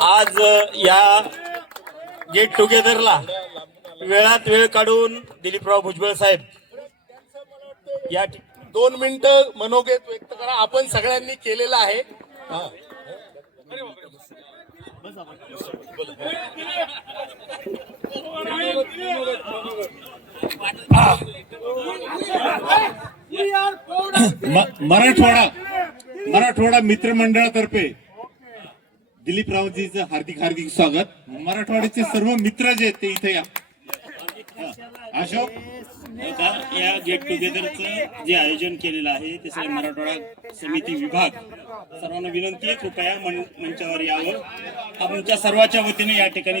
आज या गेट टुगेदरला वेळात वेळ काढून दिलीपराव भुजबळ साहेब. या दोन मिनिटं मनोगत व्यक्त करा. आपण सगळ्यांनी केलेलं आहे. हा. म- मराठवाडा मराठवाडा मित्रमंडळातर्फे दिलीपरावजीचं हार्दिक हार्दिक स्वागत. मराठवाड्याचे सर्व मित्र जे आहेत ते इथे या. अशोक आता या गेट टुगेदरचं जे आयोजन केलेलं आहे ते सगळे मराठवाडा समिती विभाग सर्वांना विनंती आहे कृपया मन- मंचावर यावं आमच्या सर्वांच्या वतीने या ठिकाणी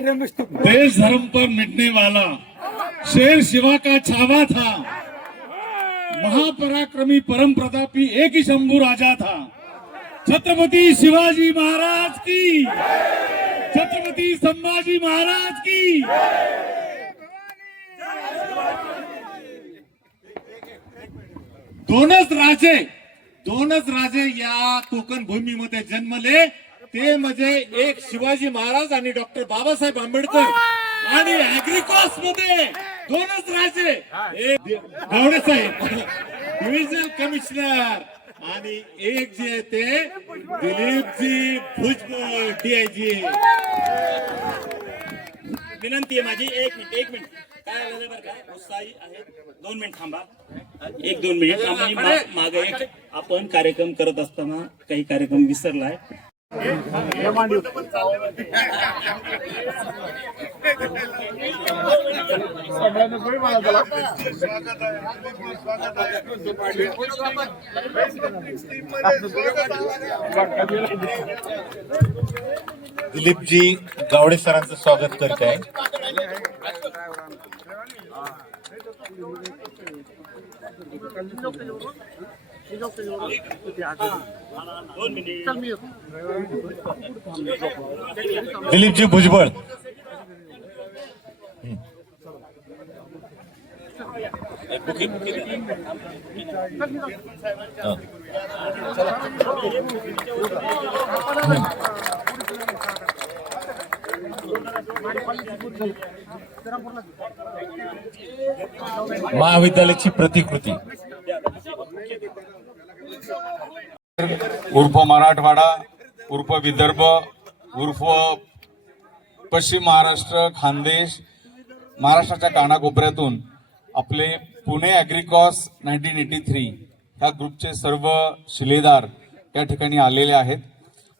देश धर्म पर मिटने वाला शेर शिवा का छावा था। महापराक्रमी परम प्रतापी एक ही शंभू राजा था। छत्रपति शिवाजी महाराज की। छत्रपति संभाजी महाराज की। दोनच राजे दोनच राजे या कोकण भूमीमध्ये जन्मले ते म्हणजे एक शिवाजी महाराज आणि डॉक्टर बाबासाहेब आंबेडकर आणि अॅग्रिकॉसमध्ये दोनच राजे एक गावडे साहेब डिव्हिजनल कमिशनर आणि एक जे आहे ते दिलीपजी भुजबळ डीआयजी विनंती आहे माझी एक मिनिट एक मिनिट. काय झालेलं बरं का? उत्साही आहे दोन मिनिट थांबा. एक दोन मिनिट मागे एक आपण कार्यक्रम करत असताना काही कार्यक्रम विसरलाय. दिलीपजी गावडे सरांचं स्वागत करत आहे दिलीपजी भुजबळ. महाविद्यालयाची प्रतिकृती. उर्फ मराठवाडा उर्फ विदर्भ उर्फ पश्चिम महाराष्ट्र खानदेश महाराष्ट्राच्या कानाकोपऱ्यातून आपले Pune agricos nineteen eighty three ह्या ग्रुपचे सर्व शिलेदार या ठिकाणी आलेले आहेत.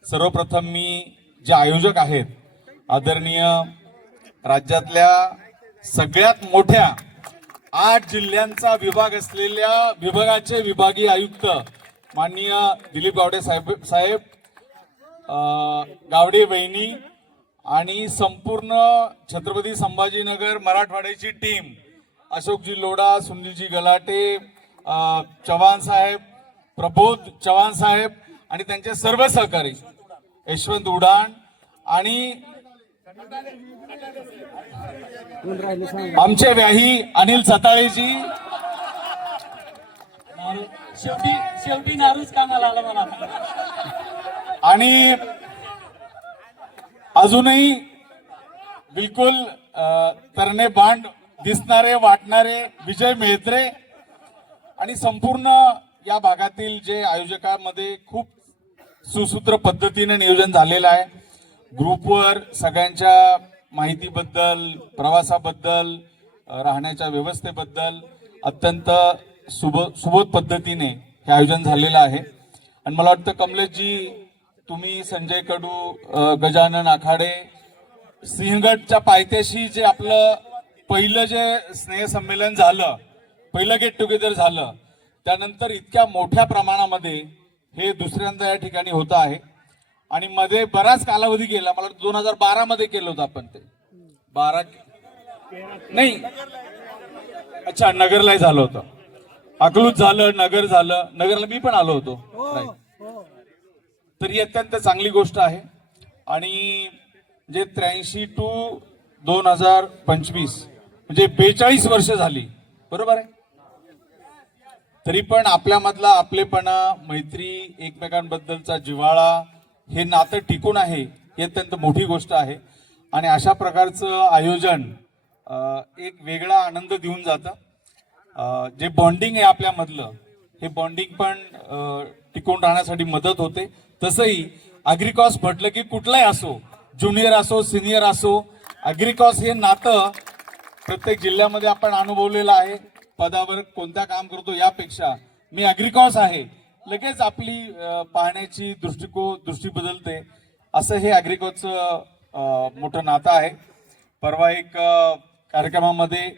सर्वप्रथम मी जे आयोजक आहेत आदरणीय राज्यातल्या सगळ्यात मोठ्या आठ जिल्ह्यांचा विभाग असलेल्या विभागाचे विभागीय आयुक्त माननीय दिलीप गावडे साहेब साहेब गावडे वहिनी आणि संपूर्ण छत्रपती संभाजीनगर मराठवाड्याची टीम अशोकजी लोढा सुनीलजी गलाटे चव्हाण साहेब प्रबोध चव्हाण साहेब आणि त्यांचे सर्व सहकारी यशवंत उडाण आणि आमचे व्याही अनिल सताळेजी शेवटी शेवटी नारूच कामाला आला मला. आणि अजूनही बिलकुल तरणे बांड दिसणारे वाटणारे विजय मेहत्रे आणि संपूर्ण या भागातील जे आयोजकांमध्ये खूप सुसूत्र पद्धतीने नियोजन झालेलं आहे. ग्रुपवर सगळ्यांच्या माहितीबद्दल प्रवासाबद्दल राहण्याच्या व्यवस्थेबद्दल अत्यंत सुब सुबोध पद्धतीने हे आयोजन झालेलं आहे. आणि मला वाटतं कमलेशजी तुम्ही संजय कडू गजानन आखाडे सिंहगडच्या पायथ्याशी जे आपलं पहिलं जे स्नेहसंमेलन झालं पहिलं गेट टुगेदर झालं त्यानंतर इतक्या मोठ्या प्रमाणामध्ये हे दुसऱ्यांदा या ठिकाणी होतं आहे. आणि मध्ये बराच कालावधी गेला मला दोन हजार बारा मध्ये केलं होतं आपण ते. बारा नाही. अच्छा नगरलाही झालं होतं. अकलूज झालं नगर झालं. नगरला मी पण आलो होतो. तर ही. अत्यंत चांगली गोष्ट आहे. आणि जे त्र्याऐंशी टू दोन हजार पंचवीस म्हणजे बेचाळीस वर्ष झाली. बरोबर आहे? तरी पण आपल्यामधला आपलेपणा मैत्री एकमेकांबद्दलचा जिव्हाळा हे नातं टिकून आहे ही अत्यंत मोठी गोष्ट आहे. आणि अशा प्रकारचं आयोजन एक वेगळा आनंद देऊन जातं. जे बॉन्डिंग आहे आपल्यामधलं हे बॉन्डिंग पण टिकून राहण्यासाठी मदत होते. तसंही अग्रिकॉस म्हटलं की कुठलाही असो ज्युनियर असो सिनियर असो अग्रिकॉस हे नातं प्रत्येक जिल्ह्यामध्ये आपण अनुभवलेलं आहे. पदावर कोणत्या काम करतो यापेक्षा मी अग्रिकॉस आहे. लगेच आपली पाहण्याची दृष्टिको दृष्टी बदलते. असं हे अग्रिकॉसचं मोठं नातं आहे. परवा एक कार्यक्रमामध्ये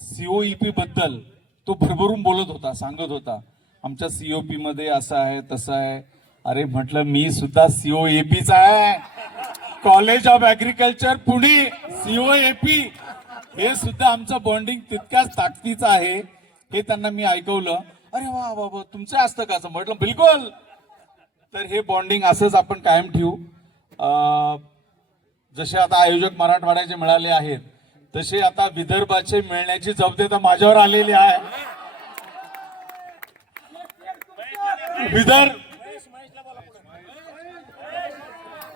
सीओईपी बद्दल तो भरभरून बोलत होता सांगत होता आमच्या सीओपी मध्ये असं आहे तसं आहे. अरे म्हटलं मी सुद्धा सीओएपीचा आहे. College of agriculture Pune COAP. हे सुद्धा आमचं बॉन्डिंग तितक्याच ताकदीचं आहे हे त्यांना मी ऐकवलं. अरे वा वा वा तुमचं असतं का असं? म्हटलं बिलकुल. तर हे बॉन्डिंग असंच आपण कायम ठेवू. जसे आता आयोजक मराठवाड्याचे मिळाले आहेत तशी आता विदर्भाचे मिळण्याची जबाबदारी माझ्यावर आलेली आहे. विदर्भ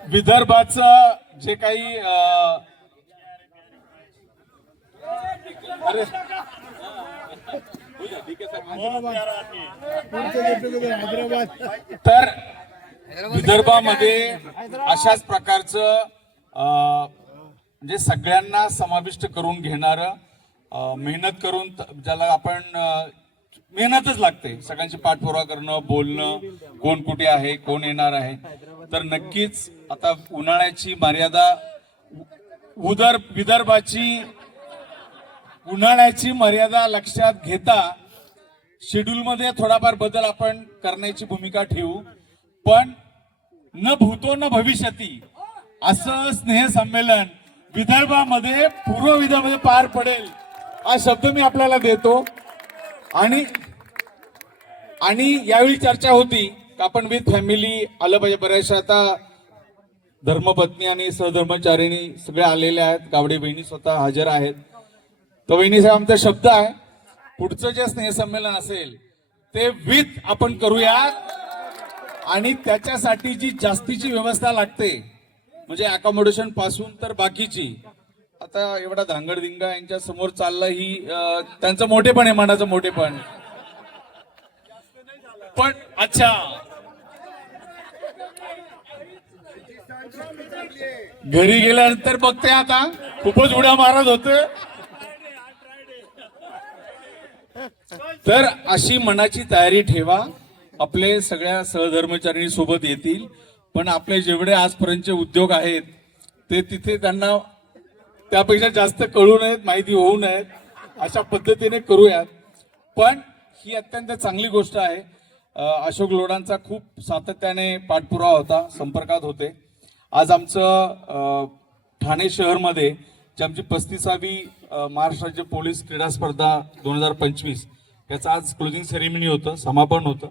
विदर्भाचं जे काही अं, अरे. तर विदर्भामध्ये अशाच प्रकारचं अं, म्हणजे सगळ्यांना समाविष्ट करून घेणारं मेहनत करून ज्याला आपण मेहनतच लागते. सगळ्यांची पाठपुरावा करणं बोलणं कोण कुठे आहे कोण येणार आहे. तर नक्कीच आता उन्हाळ्याची मर्यादा उदर विदर्भाची उन्हाळ्याची मर्यादा लक्षात घेता शेड्यूलमध्ये थोडाफार बदल आपण करण्याची भूमिका ठेवू. पण न भूतो न भविष्यती असं स्नेह संमेलन विदर्भामध्ये पूर्व विदर्भामध्ये पार पडेल हा शब्द मी आपल्याला देतो. आणि आणि यावेळी चर्चा होती का आपण विथ फॅमिली आलं पाहिजे बऱ्याचशा. आता धर्मपत्नी आणि सहधर्मचारिणी सगळे आलेल्या आहेत. गावडे बहिणी स्वतः हजर आहेत. तर बहिणी साहेब आमचा शब्द आहे पुढचं जे स्नेहसंमेलन असेल ते विथ आपण करूया. आणि त्याच्यासाठी जी जास्तीची व्यवस्था लागते म्हणजे अकॉमोडेशनपासून तर बाकीची. आता एवढा धांगडधिंगा यांच्या समोर चालला ही त्यांचं मोठेपण आहे मनाचं मोठेपण. पण अच्छा. घरी गेल्यानंतर बघते आता. खूपच उड्या मारत होते. तर अशी मनाची तयारी ठेवा. आपले सगळ्या सहधर्मचारिणी सोबत येतील. पण आपले जेवढे आजपर्यंतचे उद्योग आहेत ते तिथे त्यांना त्यापेक्षा जास्त कळू नयेत माहिती होऊ नयेत अशा पद्धतीने करूयात. पण ही अत्यंत चांगली गोष्ट आहे. अशोक लोडांचा खूप सातत्याने पाठपुरावा होता संपर्कात होते. आज आमचं ठाणे शहरमध्ये जी आमची पस्तीसावी महाराष्ट्र राज्य पोलीस क्रीडा स्पर्धा दोन हजार पंचवीस याचं आज क्लोजिंग सेरेमनी होतं समापन होतं.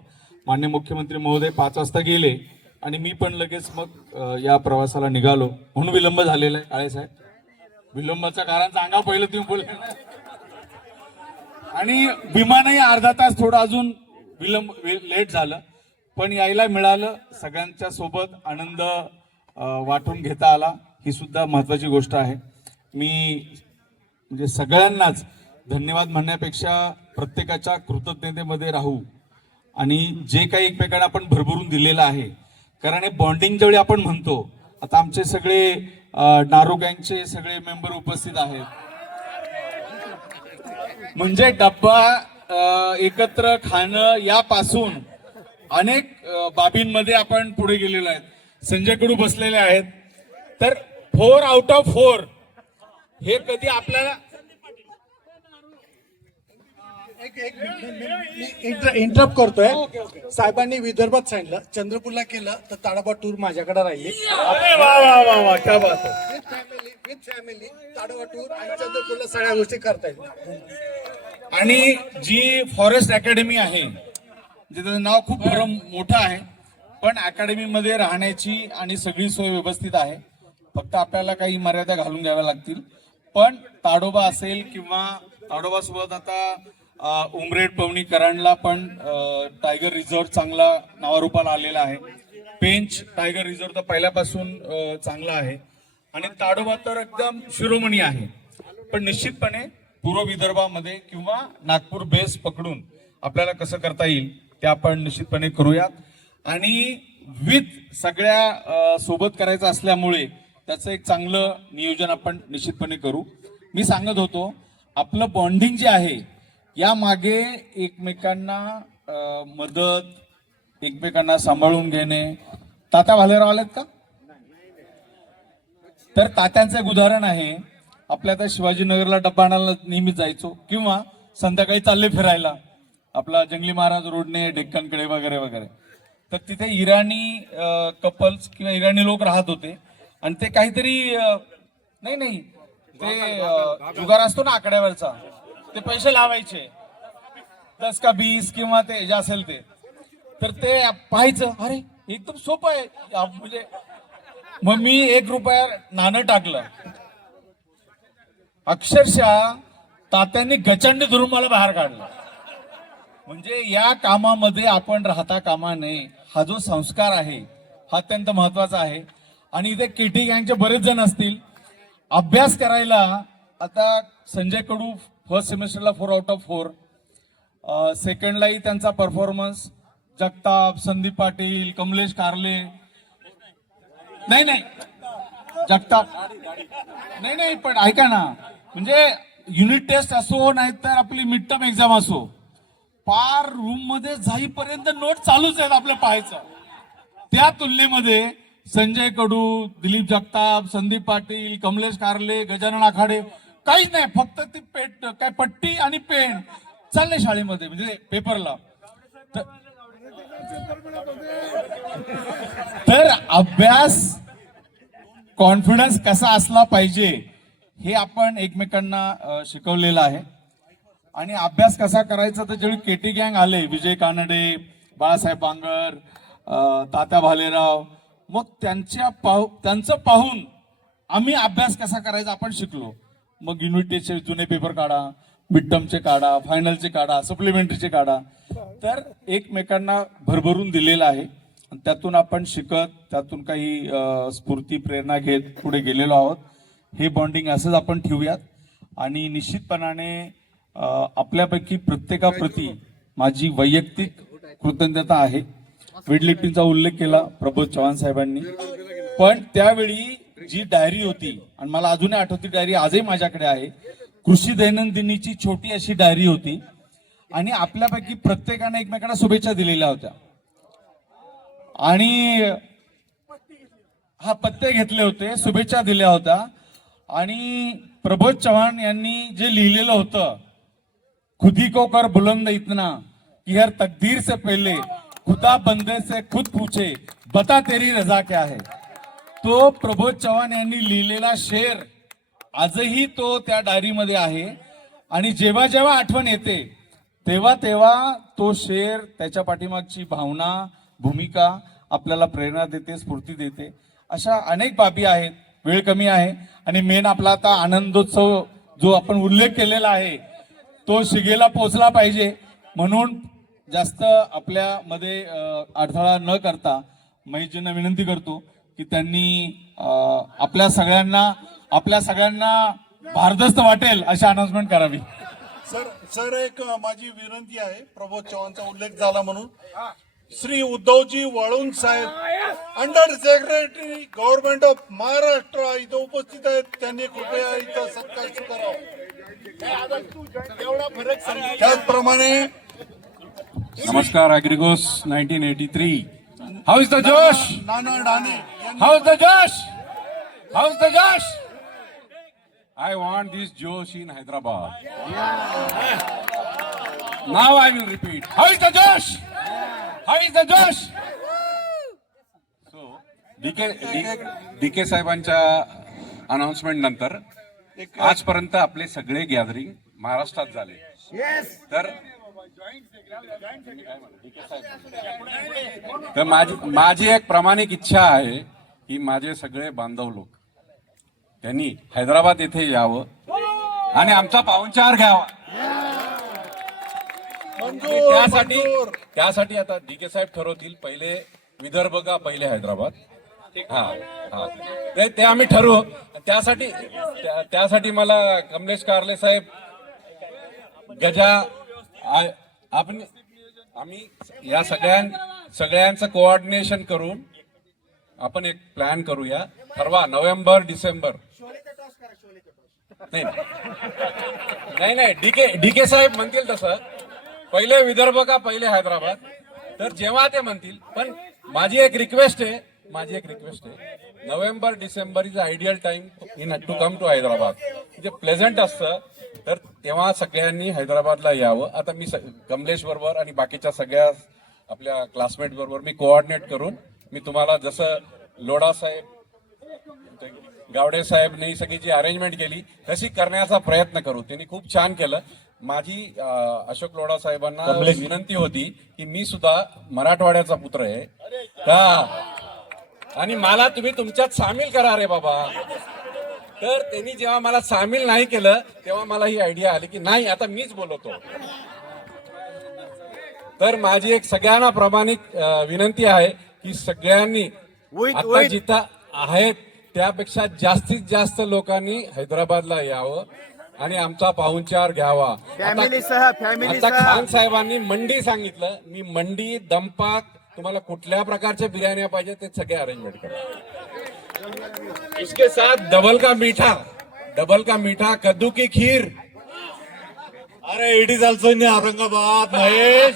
मान्य मुख्यमंत्री महोदय पाच वाजता गेले. आणि मी पण लगेच मग या प्रवासाला निघालो. म्हणून विलंब झालेला आहे काळे साहेब. विलंबाचं कारण सांगा पहिलं तुम्ही बोल. आणि विमानही अर्धा तास थोडं अजून विलंब लेट झालं. पण यायला मिळालं सगळ्यांच्या सोबत आनंद वाटून घेता आला. ही सुद्धा महत्वाची गोष्ट आहे. मी म्हणजे सगळ्यांनाच धन्यवाद म्हणण्यापेक्षा प्रत्येकाच्या कृतज्ञतेमध्ये राहू. आणि जे काही एकमेकांना आपण भरभरून दिलेलं आहे कारण हे बॉन्डिंगच्या वेळी आपण म्हणतो आता आमचे सगळे डारू गँगचे सगळे मेंबर उपस्थित आहेत. म्हणजे डब्बा एकत्र खाणं यापासून अनेक बाबींमध्ये आपण पुढे गेलेलो आहेत. संजय कडू बसलेले आहेत. तर फोर आउट ऑफ फोर हे कधी आपल्याला एक एक मिनिट मी इंटरप्ट करतोय. साहेबांनी विदर्भात सांगितलं चंद्रपूरला केलं तर ताडाबा टूर माझ्याकडे राहिली. विथ फॅमिली ताडाबा टूर आणि चंद्रपूरला सगळ्या गोष्टी करता येईल आणि जी फॉरेस्ट अकॅडमी आहे ज्याचं नाव खूप मोठं आहे पण अकॅडमीमध्ये राहण्याची आणि सगळी सोय व्यवस्थित आहे. फक्त आपल्याला काही मर्यादा घालून घ्याव्या लागतील. पण ताडोबा असेल किंवा ताडोबा सोबत आता उमरेड पवनी कराडला पण टायगर रिझर्व चांगला नावारूपाला आलेला आहे. पेंच टायगर रिझर्व तर पहिल्यापासून चांगला आहे. आणि ताडोबा तर एकदम शिरोमणी आहे. पण निश्चितपणे पूर्व विदर्भामध्ये किंवा नागपूर बेस पकडून आपल्याला कसं करता येईल ते आपण निश्चितपणे करूयात. आणि विथ सगळ्या सोबत करायचं असल्यामुळे त्याचं एक चांगलं नियोजन आपण निश्चितपणे करू. मी सांगत होतो आपलं बॉन्डिंग जे आहे या मागे एकमेकांना मदत एकमेकांना सांभाळून घेणे. तात्या भालेराव आलेत का? तर तात्यांचं एक उदाहरण आहे. आपल्या आता शिवाजीनगरला डब्बा आणायला नेहमीच जायचो किंवा संध्याकाळी चालले फिरायला. आपला जंगली महाराज रोडने डेक्कनकडे वगैरे वगैरे. तर तिथे इराणी कपल्स किंवा इराणी लोक राहत होते. आणि ते काहीतरी नाही नाही. ते जुगार असतो ना आकड्यावरचा. ते पैसे लावायचे. दस का बीस किंवा ते जे असेल ते. तर ते पाहायचं अरे एकदम सोपं आहे. म्हणजे मग मी एक रुपया नाणं टाकलं. अक्षरशः तात्यांनी गचंड धरून मला बाहेर काढलं. म्हणजे या कामामध्ये आपण राहता कामा नये. हा जो संस्कार आहे हा अत्यंत महत्त्वाचा आहे. आणि इथे केटी गँगचे बरेच जण असतील. अभ्यास करायला आता संजय कडू फर्स्ट सेमेस्टरला फोर आउट ऑफ फोर सेकंडलाही त्यांचा परफॉर्मन्स जगताप संदीप पाटील कमलेश कारले. नाही नाही. जगताप. नाही नाही पण ऐका ना. म्हणजे युनिट टेस्ट असो नाही तर आपली मिड टर्म एक्झाम असो पार रूममध्ये जाईपर्यंत नोट चालूच आहेत आपल्या पाहायचं. त्या तुलनेमध्ये संजय कडू दिलीप जगताप संदीप पाटील कमलेश कारले गजानन आखाडे काहीच नाही फक्त ती पेट काय पट्टी आणि पेन. चालले शाळेमध्ये म्हणजे पेपरला. तर- अभ्यास कॉन्फिडन्स कसा असला पाहिजे हे आपण एकमेकांना शिकवलेलं आहे. आणि अभ्यास कसा करायचा तर जेवढी केटी गँग आले विजय कानडे बाळासाहेब बांगर तात्या भालेराव मग त्यांच्या पाहू त्यांचं पाहून आम्ही अभ्यास कसा करायचा आपण शिकलो. मग युनिटेचे जुने पेपर काढा मिडटर्मचे काढा फायनलचे काढा सप्लिमेंटरीचे काढा. तर एकमेकांना भरभरून दिलेलं आहे. त्यातून आपण शिकत त्यातून काही स्फूर्ती प्रेरणा घेत पुढे गेलेलो आहोत. हे बॉन्डिंग असंच आपण ठेवूयात. आणि निश्चितपणाने आपल्यापैकी प्रत्येकाप्रती माझी वैयक्तिक कृतज्ञता आहे. वेटलिफ्टिंगचा उल्लेख केला प्रबोध चव्हाण साहेबांनी. पण त्यावेळी जी डायरी होती आणि मला अजूनही आठवती डायरी आजही माझ्याकडे आहे. कृषी दैनंदिनीची छोटी अशी डायरी होती. आणि आपल्यापैकी प्रत्येकाने एकमेकांना शुभेच्छा दिलेल्या होत्या. आणि हा पत्ते घेतले होते शुभेच्छा दिल्या होत्या. आणि प्रबोध चव्हाण यांनी जे लिहिलेलं होतं खुदी को कर बुलंद इतना कि हर तकदीर से पहले खुदा बंदे से खुद पूछे बता तेरी रजा क्या है? तो प्रबोध चव्हाण यांनी लिहिलेला शेर आजही तो त्या डायरीमध्ये आहे. आणि जेव्हा जेव्हा आठवण येते तेव्हा तेव्हा तो शेर त्याच्या पाठीमागची भावना भूमिका आपल्याला प्रेरणा देते स्फूर्ती देते. अशा अनेक बाबी आहेत. वेळ कमी आहे. आणि मेन आपला आता आनंदोत्सव जो आपण उल्लेख केलेला आहे तो शिगेला पोचला पाहिजे. म्हणून जास्त आपल्यामध्ये अडथळा न करता महेशजींना विनंती करतो की त्यांनी आपल्या सगळ्यांना आपल्या सगळ्यांना भारदस्त वाटेल अशी अनाउन्समेंट करावी. सर सर एक माझी विनंती आहे प्रबोध चव्हाणचा उल्लेख झाला म्हणून. श्री उद्धवजी वाळून साहेब under secretary government of Maharashtra इथं उपस्थित आहेत. त्यांनी कृपया इथं सत्कार स्वीकारावा एवढा फरक सांगितला त्याचप्रमाणे Namaskar, Agrigos 1983. How is the Josh? नाना डाणे यांनी How's the Josh? How's the Josh? I want this Josh in Hyderabad. Now I will repeat. How is the Josh? How is the Josh? So, DK DK साहेबांच्या announcement नंतर आजपर्यंत आपले सगळे gathering महाराष्ट्रात झाले तर तर माझी माझी एक प्रामाणिक इच्छा आहे की माझे सगळे बांधव लोक त्यांनी हैदराबाद येथे यावं आणि आमचा पाहुणचार घ्यावा. त्यासाठी त्यासाठी आता डी के साहेब ठरवतील. पहिले विदर्भ का पहिले हैदराबाद? हा हा. ते- ते आम्ही ठरवू. त्यासाठी त्या- त्यासाठी मला कमलेश कारले साहेब गजा आपण आम्ही या सगळ्यां सगळ्यांचं कोऑर्डिनेशन करून आपण एक प्लॅन करूया. ठरवा नोव्हेंबर डिसेंबर. नाही. नाही नाही डीके डीके साहेब म्हणतील तसं. पहिले विदर्भ का पहिले हैदराबाद. तर जेव्हा ते म्हणतील पण माझी एक रिक्वेस्ट आहे माझी एक रिक्वेस्ट आहे. November December is ideal time in to come to Hyderabad. म्हणजे प्लेझंट असतं तर तेव्हा सगळ्यांनी हैदराबादला यावं. आता मी कमलेश बरोबर आणि बाकीच्या सगळ्या आपल्या क्लासमेट बरोबर मी कोऑर्डिनेट करून मी तुम्हाला जसं लोढा साहेब गावडे साहेबने सगळी जी अरेंजमेंट केली तशी करण्याचा प्रयत्न करू. त्यांनी खूप छान केलं. माझी अशोक लोढा साहेबांना विनंती होती की मी सुद्धा मराठवाड्याचा पुत्र आहे. हा आणि मला तुम्ही तुमच्यात सामील करा रे बाबा. तर त्यांनी जेव्हा मला सामील नाही केलं तेव्हा मला ही आयडिया आली की नाही आता मीच बोलवतो. तर माझी एक सगळ्यांना प्रामाणिक विनंती आहे की सगळ्यांनी आता जिथं आहेत त्यापेक्षा जास्तीत जास्त लोकांनी हैदराबादला यावं आणि आमचा पाहुणचार घ्यावा. आता खान साहेबांनी मंडी सांगितलं. मी मंडी दंपाक तुम्हाला कुठल्या प्रकारच्या बिर्याण्या पाहिजे ते सगळे अरेंजमेंट करा. इसके साथ डबल का मीठा डबल का मीठा कद्दू की खीर। अरे it is also in Aurangabad Mahesh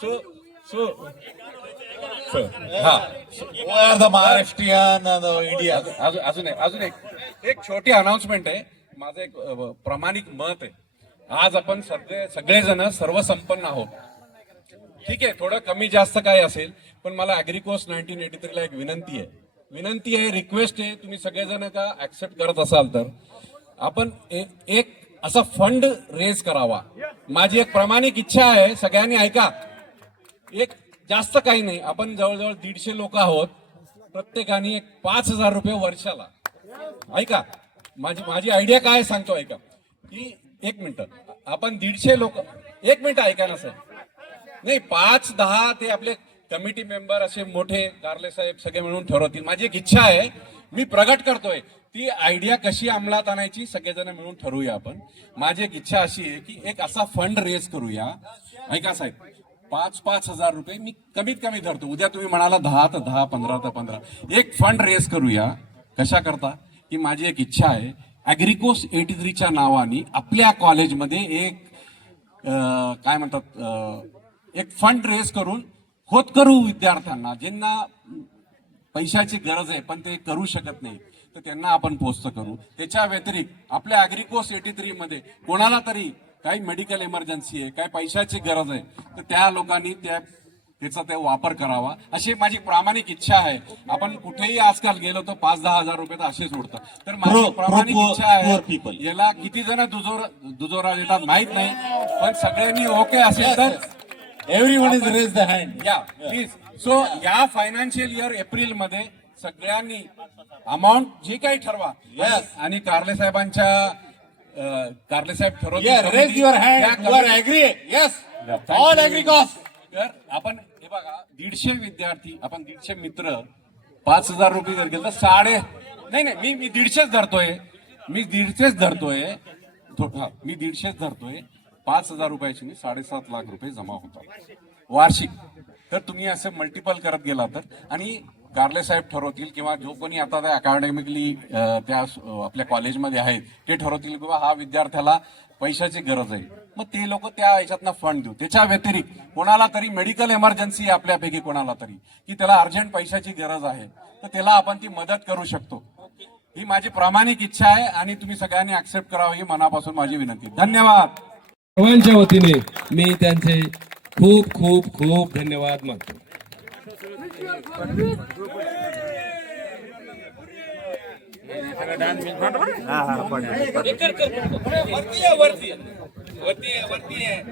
so so हा। महाराष्ट्रीयन इंडिया अजून एक अजून एक एक छोटी अनाउन्समेंट आहे माझं एक प्रामाणिक मत आहे आज आपण सगळे सगळेजण सर्वसंपन्न आहोत। ठीक आहे थोडं कमी जास्त काय असेल पण मला अॅग्रिकोस नाईन्टीन एटी थ्रीला एक विनंती आहे. विनंती आहे रिक्वेस्ट आहे तुम्ही सगळेजण का ऍक्सेप्ट करत असाल तर. आपण एक असा फंड रेज करावा. माझी एक प्रामाणिक इच्छा आहे सगळ्यांनी ऐका. एक जास्त काही नाही आपण जवळजवळ दीडशे लोक आहोत. प्रत्येकाने एक पाच हजार रुपये वर्षाला. ऐका माझी माझी आयडिया काय सांगतो ऐका. की एक मिनिट आपण दीडशे लोक एक मिनिट ऐका ना सर. नाही पाच दहा ते आपले कमिटी मेंबर असे मोठे गार्ले साहेब सगळे मिळून ठरवतील. माझी एक इच्छा आहे मी प्रगट करतोय. ती आयडिया कशी अंमलात आणायची सगळेजण मिळून ठरवूया आपण. माझी एक इच्छा अशी आहे की एक असा फंड रेज करूया. ऐका साहेब पाच पाच हजार रुपये मी कमीत कमी धरतो. उद्या तुम्ही म्हणाला दहा तर दहा पंधरा तर पंधरा. एक फंड रेज करूया. कशा करता? की माझी एक इच्छा आहे. अॅग्रिकोस एटी थ्रीच्या नावाने आपल्या कॉलेजमध्ये एक काय म्हणतात एक फंड रेज करून होतकरू विद्यार्थ्यांना ज्यांना पैशाची गरज आहे पण ते करू शकत नाही तर त्यांना आपण पोस्ट करू. त्याच्या व्यतिरिक्त आपल्या अॅग्रिकोस एटी थ्री मध्ये कोणाला तरी काही मेडिकल इमर्जन्सी आहे काय पैशाची गरज आहे तर त्या लोकांनी त्या त्याचा ते वापर करावा. अशी माझी प्रामाणिक इच्छा आहे. आपण कुठेही आजकाल गेलो तर पाच दहा हजार रुपये तर असेच उडतात तर माझी प्रामाणिक इच्छा आहे. याला किती जण दुजोरा दुजोरा देतात माहीत नाही पण सगळ्यांनी ओके असेल तर everyone is raise the hand yeah please so yeah financial year एप्रिलमध्ये सगळ्यांनी अमाऊंट जे काही ठरवा Yes. आणि कारले साहेबांच्या कारले साहेब hand. You are committee- agree? Yes. thank All you. agree cost. तर आपण हे बघा दीडशे विद्यार्थी आपण दीडशे मित्र पाच हजार रुपये जर गेलं तर साडे नाही नाही मी मी दीडशेच धरतोय मी दीडशेच धरतोय मी दीडशेच धरतोय पाच हजार रुपयाची मी साडेसात लाख रुपये जमा होतात. वार्षिक. तर तुम्ही असं मल्टिपल करत गेला तर. आणि कारले साहेब ठरवतील किंवा जो कोणी आता त्या अकॅडमिकली त्या आपल्या कॉलेजमध्ये आहेत ते ठरवतील किंवा हा विद्यार्थ्याला पैशाची गरज आहे. मग ते लोक त्या याच्यातनं फंड देऊ. त्याच्या व्यतिरिक्त कोणाला तरी मेडिकल इमर्जन्सी आहे आपल्यापैकी कोणाला तरी की त्याला अर्जंट पैशाची गरज आहे तर त्याला आपण ती मदत करू शकतो. ही माझी प्रामाणिक इच्छा आहे आणि तुम्ही सगळ्यांनी ऍक्सेप्ट करावं ही मनापासून माझी विनंती. धन्यवाद. सर्वांच्या वतीने मी त्यांचे खूप खूप खूप धन्यवाद मानतो. वरती आहे. वरती आहे, वरती आहे